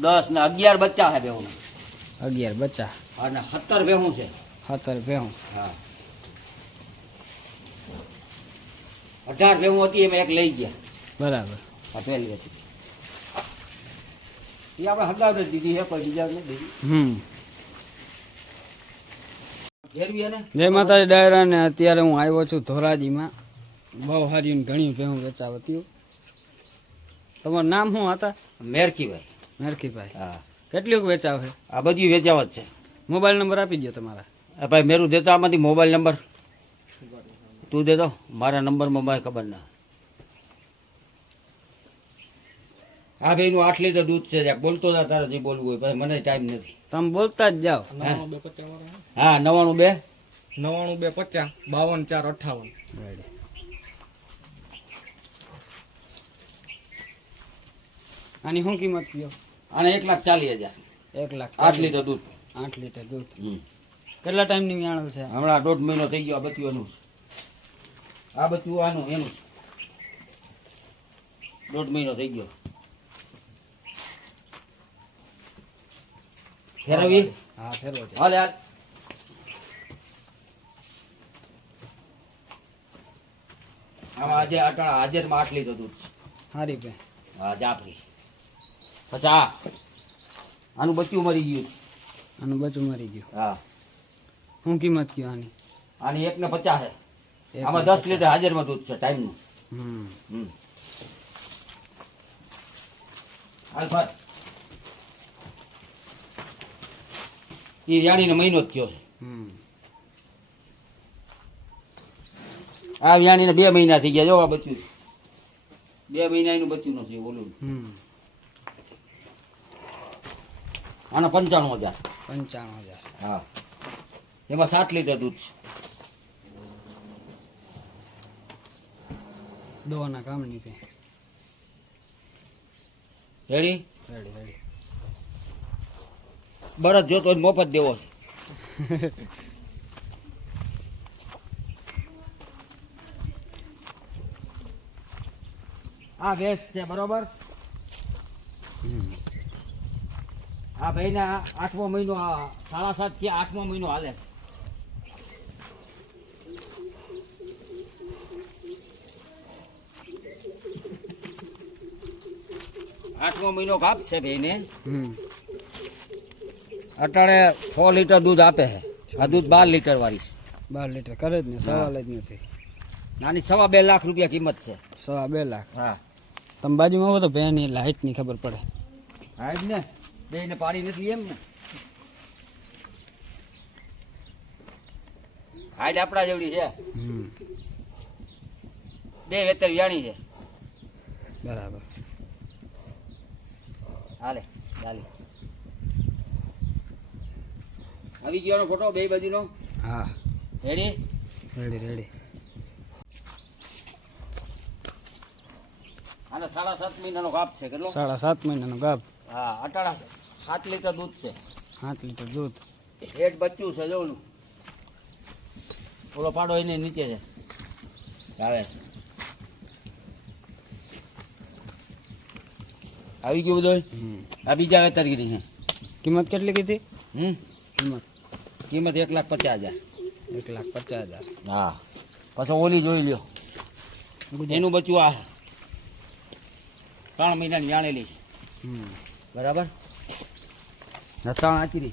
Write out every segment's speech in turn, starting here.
દસ ને અગિયાર બચ્ચા છે ભેહું અગિયાર બચ્ચા. અને સત્તર બેહું છે. સત્તર ભેહું હા. અઢાર બેહું હતી એમાં એક લઈ ગયા. બરાબર. આ પહેલી હતી. એ આપણે હગાવને દીધી છે કોઈ બીજા નથી દીધી. હમ. જય માતાજી ડાયરા ને અત્યારે હું આવ્યો છું ધોરાજીમાં. બહુ હારી ને ઘણી ભેહું વેચાવતી તમારું નામ શું હતા? મેરકીભાઈ મેરખીભાઈ હા. કેટલીક વેચાવ? છે આ બધી વેચાવ જ છે. મોબાઈલ નંબર આપી દો તમારા. ભાઈ મેરું દેતો આમાંથી મોબાઈલ નંબર. તું દેતો. મારા નંબરમાં મને ખબર ના આ ભાઈનું આઠ લીટર દૂધ છે બોલતો હતા તારે જે બોલવું હોય. મને ટાઈમ નથી. તમે બોલતા જ જાઓ. હા. નવાણું બે નવાણું બે? પચાસ બાવન ચાર અઠાવન. આની શું કિંમત કયો? અને એક લાખ ચાલીસ હજાર. એક લાખ આઠ લીટર દૂધ. આઠ લીટર દૂધ. હમ. કેટલા ટાઈમની વ્યાણલ છે? હમણાં દોઢ મહિનો થઈ ગયો આ બચ્યું એનું આ બચ્યું આનું એનું. દોઢ મહિનો થઈ ગયો. ફેરવી હા ફેરવો હાલે હાલ. આમાં આજે અટાણા હાજરમાં આટલી તો દૂધ છે. હારી પે હા જાફરી. પછી આ આનું બચ્ચું મરી ગયું. આનું બચ્ચું મરી ગયું. હા. શું કિંમત કયો આની? આની એક ને પચાસ આમાં દસ લીટર હાજરમાં દૂધ છે ટાઈમનું. હમ. હમ. હાલ ફર એ વ્યાણીને મહિનો જ થયો છે. હમ. આ વ્યાણીને બે મહિના થઈ ગયા જો આ બચ્ચું બે મહિના એનું બચ્ચું નથી ઓલું. હમ. આના પંચાણું હજાર. પંચાણું હજાર. હા. એમાં સાત લીટર દૂધ છે. દોવાના કામની તે રેડી? Ready ready. બરત જોતો મફત દેવો છે. આ વેસ્ટ છે બરોબર? હમ. આ ભાઈને આઠમો મહિનો સાડા સાતથી આઠમો મહિનો હાલે. આઠમો મહિનો કાપ છે ભાઈને. અટાણે છ લીટર દૂધ આપે છે. આ દૂધ બાર લીટર વાળી છે. બાર લીટર કરે જ ને સવાલ જ નથી. નાની સવા બે લાખ રૂપિયા કિંમત છે. સવા બે લાખ. હા. તમે બાજુમાં આવો તો ભેની લાઇટની ખબર પડે. હા જ ને. બે ને પાડી નથી એમ ને. હાઈટ આપણા જેવડી છે. બે વેતર વ્યાણી છે. બરાબર. હાલે ચાલે. આવી ગયો ફોટો બે બાજુનો? હા. રેડી રેડી રેડી આને સાડા સાત મહિનાનો કાપ છે કેટલો? સાડા સાત મહિનાનો ગાપ. હા અટાણા સાત લીટર દૂધ છે. સાત લીટર દૂધ. હેઠ બચ્ચું છે જોવું ઓલો પાડો એને નીચે છે. આવે આવી ગયું બધું? આ બીજા વેતરગીરી છે. કિંમત કેટલી કીધી? હમ? કિંમત. કિંમત એક લાખ પચાસ હજાર. એક લાખ પચાસ હજાર. હા. પછી ઓલી જોઈ લ્યો. એનું બચ્યું આ ત્રણ મહિનાની જાણેલી છે. હમ. બરાબર? ત્રણ આચરી.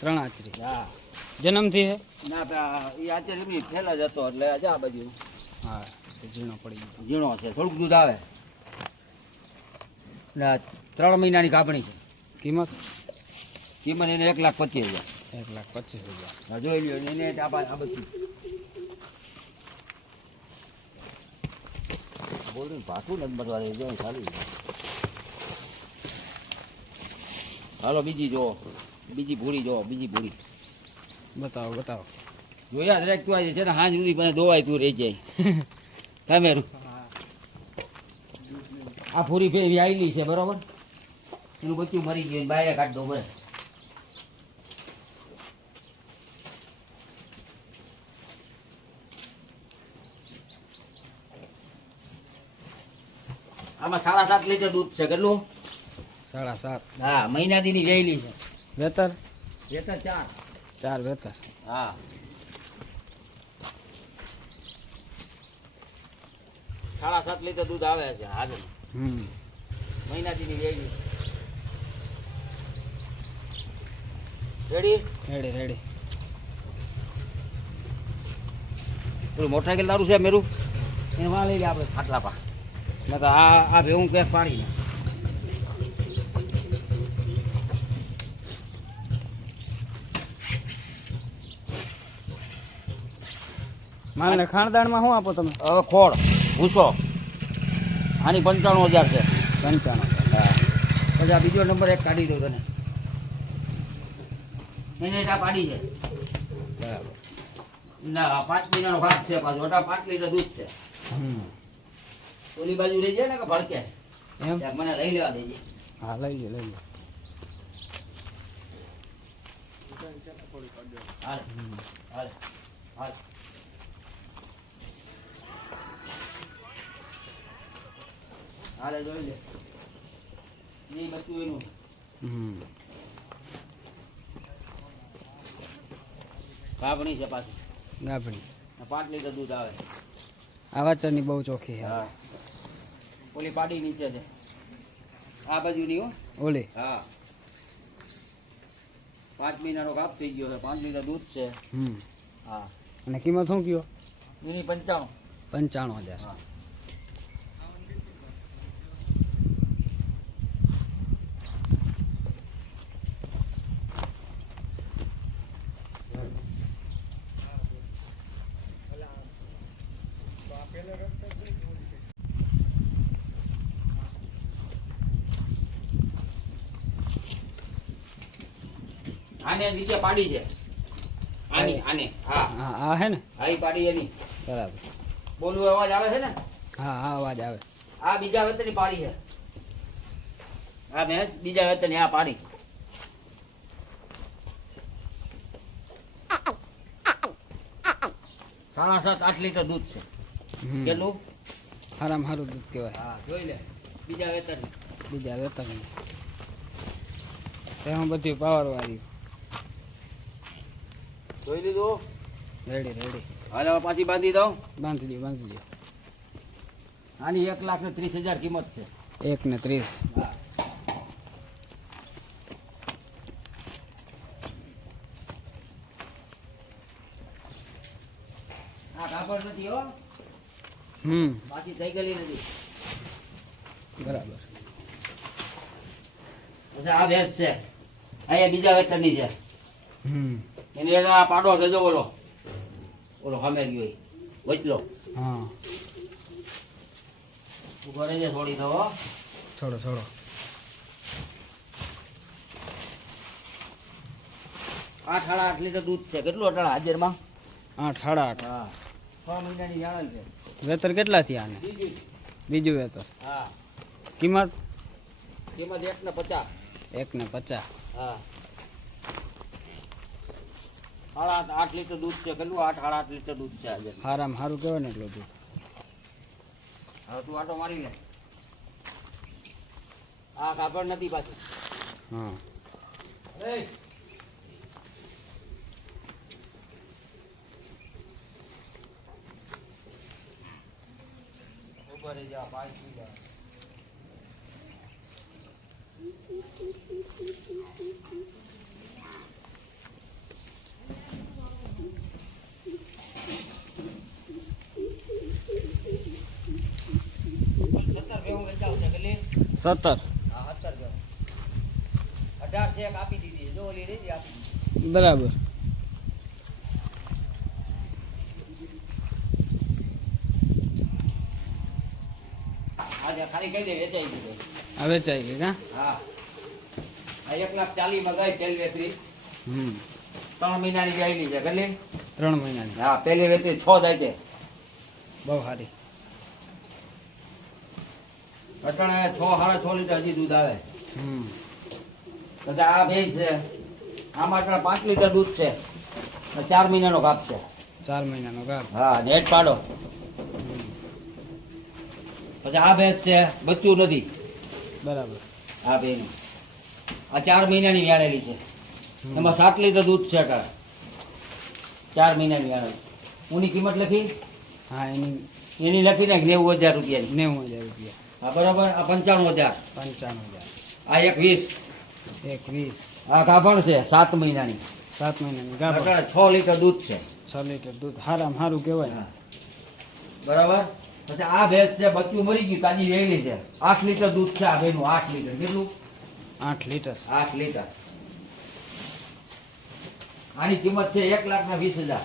ત્રણ આચરી. હા જન્મથી હે? ના એ આચરી એમની થેલા જ હતો એટલે આજે આ બાજુ. હા ઝીણો પડી ગયો. ઝીણો છે થોડુંક દૂધ આવે. ને આ ત્રણ મહિનાની કાપણી છે. કિંમત? કિંમત એને એક લાખ પચીસ હજાર. એક લાખ પચીસ હજાર. હા, જોઈ લ્યો એને આ આ બધું. બોલું નંબર વાળી જો ખાલી. હાલો બીજી જો બીજી ભૂરી જો બીજી ભૂરી. બતાવો બતાવો. જોયા દરેક તું આજે છે ને હાંજ સુધી મને દોવાય તું રહી જાય. કામેરું. આ ભૂરી ફેરી આવેલી છે બરોબર? એનું બચ્ચું મરી ગયું બાયરે કાઢ દો બસ. આમાં સાડા સાત લીટર દૂધ છે કેટલું? સાડા સાત. હા મહિનાથીની વેલી છે. વેતર? વેતર ચાર. ચાર વેતર. હા. સાડા સાત લીટર દૂધ આવે છે હાજર હમ. મહિનાથીની વેલી રેડી? Ready ready. પેલું મોટરસાઇકલ તારું છે મેરું? એ વાં લઈ લે આપણે ખાટલા પા ને તો આ આ ભેવું પાણી પાડી માલને ખાણદાણમાં શું આપો તમે? હવે ખોળ ભૂસો. આની પંચાણું હજાર છે. પંચાણું. પછી આ બીજો નંબર એક કાઢી દઉં તને. એને આ પાડી છે. બરાબર. ના પાંચ મહિનાનો ભાગ છે પાછો. અઢાર પાંચ લીટર દૂધ છે. ઓલી બાજુ રહી જાય ને કે ભડકે એમ? મને લઈ લેવા દેજે. હા લઈ લે લઈ લે. હાલ હાલ હાલ. હાલે જોઈ લે. નહીં બચ્ચું એનું. હમ. ગાભણી છે પાછી. ગાભણી પાંચ લીટર દૂધ આવે. આ વાચરની બહુ ચોખ્ખી છે. હા. ઓલી પાડી નીચે છે. આ બાજુની હો. ઓલી? હા. પાંચ મહિનાનો કાપ થઈ ગયો છે. પાંચ લીટર દૂધ છે. હમ. હા. અને કિંમત શું કયો? એની પંચાણું. પંચાણું હજાર. હા. આને નીચે પાડી છે. આની આને. હા. હા હે ને? આઈ પાડી એની. બરાબર. બોલું અવાજ આવે છે ને? હા હા અવાજ આવે. આ બીજા વેતની પાડી છે. આ મેં બીજા વેતની આ પાડી. સાડા સાત આઠ લીટર દૂધ છે. કેટલું? હારામ સારું દૂધ કહેવાય. હા જોઈ લે. બીજા વેતન બીજા વેતન એમાં બધી પાવર વાળી જોઈ લીધું? રેડી રેડી હાલ હવે પાછી બાંધી દઉં. બાંધી દો બાંધી દો આની એક લાખ ને ત્રીસ હજાર કિંમત છે. એક ને ત્રીસ. આ કાપડ નથી હો. હમ. પાછી થઈ ગયેલી નથી. બરાબર. પછી આ ભેંસ છે. અહીંયા બીજા વેતરની છે. હમ. એની એને આ પાડો છે જો ઓલો ઓલો સામે ગયો. વચલો. હા. ઊભો રહેજે થોડી તો. છોડો છોડો. આઠ સાડા આઠ લીટર દૂધ છે. કેટલું અટાણા હાજરમાં? આઠ સાડા આઠ. હા. છ મહિનાની જાણેલ છે. વેતર કેટલા થયા આને? બીજું. વેતર. હા. કિંમત? કિંમત એક ને પચાસ. એક ને પચાસ. હા. આઠ આઠ લીટર દૂધ છે કેટલું? આઠ સાડા આઠ લીટર દૂધ છે આજે. હારામ સારું કહેવાય ને એટલું દૂધ હવે તું આટો મારી લે. આ કાપડ નથી પાછું. હા. ઉપર જા પાણી પી જા. સત્તર ભેગું વેચાવ છે કેટલી સત્તર હા સત્તર ભેગું અઢાર છે એક આપી દીધી છે. જો ઓલી રહી હતી આપી દીધી. બરાબર. આ વેચાઈ ગઈ હા આ એક લાખ ચાલીસમાં ગઈ તેલ વેતરી હમ. ત્રણ મહિનાની ગયેલી છે કેટલી ત્રણ મહિનાની. હા પેલી વેતરી છ જાય છે બહુ સારી. અટાણે છ સાડા છ લીટર હજી દૂધ આવે. હમ. પછી આ ભેંસ છે. આમાં અટાણે પાંચ લીટર દૂધ છે. ચાર મહિનાનો કાપ છે. ચાર મહિનાનો કાપ હા નેટ પાડો. પછી આ ભેંસ છે બચ્ચું નથી. બરાબર. આ ભેન આ ચાર મહિનાની વ્યાળેલી છે. એમાં સાત લીટર દૂધ છે અટાણે. ચાર મહિનાની વ્યાળેલી. ઊની કિંમત લખી? હા એની એની લખી નાખ નેવું હજાર રૂપિયાની. નેવું હજાર રૂપિયા. હા બરાબર. આ પંચાણું હજાર. પંચાણું હજાર. આ એક વીસ. એક વીસ. આ ગાભણ છે સાત મહિનાની. સાત મહિનાની ગાભણ. છ લીટર દૂધ છે. છ લીટર દૂધ. હારામ સારું કહેવાય. હા. બરાબર? પછી આ ભેંસ છે બચ્ચું મરી ગયું તાજી વેલી છે. આઠ લીટર દૂધ છે આ બેનું આઠ લીટર. કેટલું? આઠ લીટર. આઠ લીટર. આની કિંમત છે એક લાખ ના વીસ હજાર.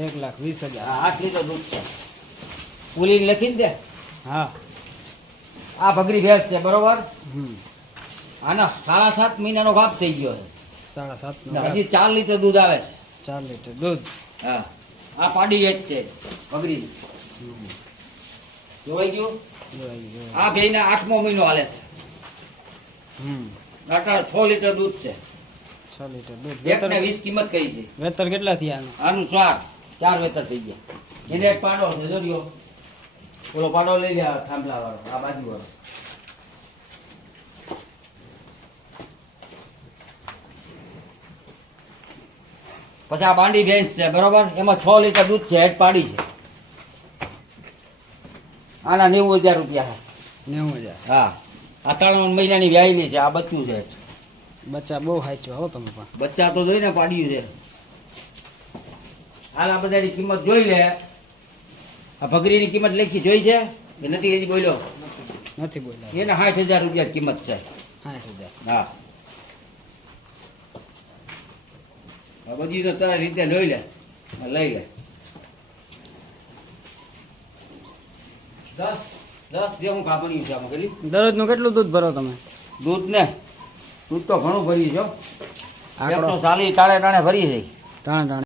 એક લાખ વીસ હજાર. આઠ લીટર દૂધ છે. પુલી લખીને દે. હા. આ ભગરી ભેંસ છે બરોબર? આના સાડા સાત મહિનાનો ગાપ થઈ ગયો છે. સાડા સાત હજી ચાર લીટર દૂધ આવે છે. ચાર લીટર દૂધ. હા. આ પાડી વેચ છે ભગરી. જોવાઈ ગયું. આ ભેંને આઠમો મહિનો હાલે છે. હમ. અટાણે છ લીટર દૂધ છે. છ લીટર દૂધ. એક વેતર ને વીસ કિંમત કઈ છે? વેતર કેટલા થયા આનું ચાર. ચાર વેતર થઈ ગયા. એને પાડો છે જોજો ઓલો પાડો લઈ જા થાંભલા વાળો આ બાજુ વાળો. પછી આ બાંડી ભેંસ છે બરોબર? એમાં છ લીટર દૂધ છે હેડ પાડી છે. આના નેવું હજાર રૂપિયા છે. નેવું હજાર. હા. આ ત્રણ મહિનાની વ્યાયની છે આ બચ્ચું છે. બચ્ચા બહુ હાચવા હો તમે પણ. બચ્ચા તો જોઈને પાડ્યું છે. હાલ આ બધાની કિંમત જોઈ લે. આ ભગરીની કિંમત લખી જોઈ છે? કે નથી હજી બોલ્યો? નથી બોલ્યો. એને સાઠ હજાર રૂપિયા કિંમત છે. સાઠ હજાર. હા. આ બધી તો તારા રીતે લઈ લે. લઈ લે. દસ દસ જે હું કાપણી છે કરી દરરોજનું કેટલું દૂધ ભરો તમે? દૂધ ને દૂધ તો ઘણું ભરી છો તો સાલી તાળે ટાણે ભરી જાય ત્રણ ત્રણ